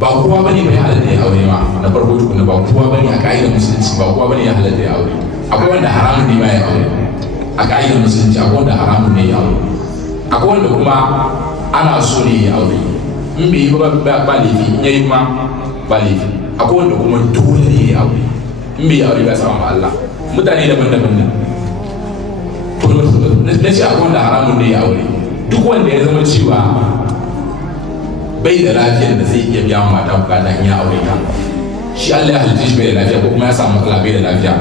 ba kowa bane mai halatta ya aure ma na farko tukuna ba kowa bane a ka'idar musulunci ba kowa bane ya halatta ya aure akwai wanda haramun ne ma ya aure a ka'idar musulunci akwai wanda haramun ne ya aure akwai wanda kuma ana so ne ya aure in bai yi ba laifi in yayi ma ba laifi akwai wanda kuma dole ne ya aure in bai yi aure ba sama ma Allah mutane daban-daban ne to na ce akwai wanda haramun ne ya aure duk wanda ya zama cewa bai da lafiyar da zai iya biya mata bukata in ya aure ta shi Allah ya halitta shi bai da lafiya ko kuma ya samu matsala bai da lafiya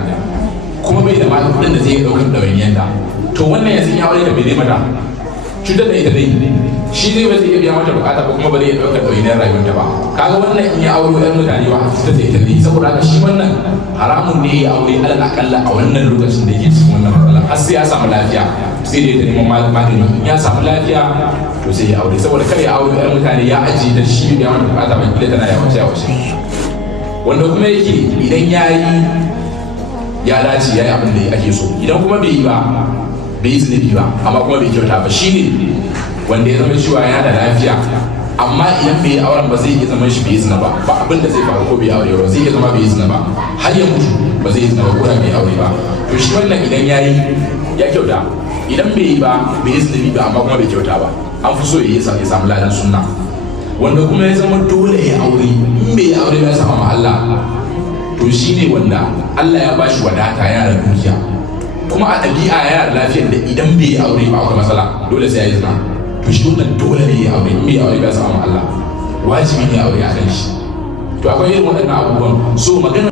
kuma bai da mata kudin da zai iya daukar ɗawainiyar ta to wannan yanzu ya aure ta bai zai mata cutar da ita dai shi zai ba zai iya biya mata bukata ko kuma ba zai iya daukar ɗawainiyar rayuwar ta ba kaga wannan in ya aure ɗan mutane ba cutar da ita dai saboda haka shi wannan haramun ne ya aure alal akalla a wannan lokacin da yake cikin wannan matsala har sai ya samu lafiya sai dai ta neman magani in ya samu lafiya to sai ya aure saboda kar ya aure ɗan mutane ya ajiye da shi ya mata bukata ba kila tana yawace wanda kuma yake idan ya yi ya dace ya yi abin da ake so idan kuma bai yi ba bai yi zunubi ba amma kuma bai kyauta ba shine wanda ya zama cewa yana da lafiya amma idan bai yi auren ba zai iya zama shi bai yi zina ba abin da zai faru ko bai aure ba zai iya zama bai yi zina ba har ya mutu ba zai yi zina ba ko da bai aure ba to shi wannan idan ya yi ya kyauta idan bai yi ba bai yi zunubi ba amma kuma bai kyauta ba an fi so ya samu ladan sunna wanda kuma ya zama dole ya aure in bai aure ba ya sama ma Allah to shine wanda Allah ya bashi wadata yana da dukiya kuma a ɗabi'a yana da lafiyar da idan bai aure ba akwai matsala dole sai ya yi zina to shi wannan dole ne ya aure in bai aure ba ya sama ma Allah wajibi ne ya aure a kan shi to akwai irin waɗannan abubuwan so magana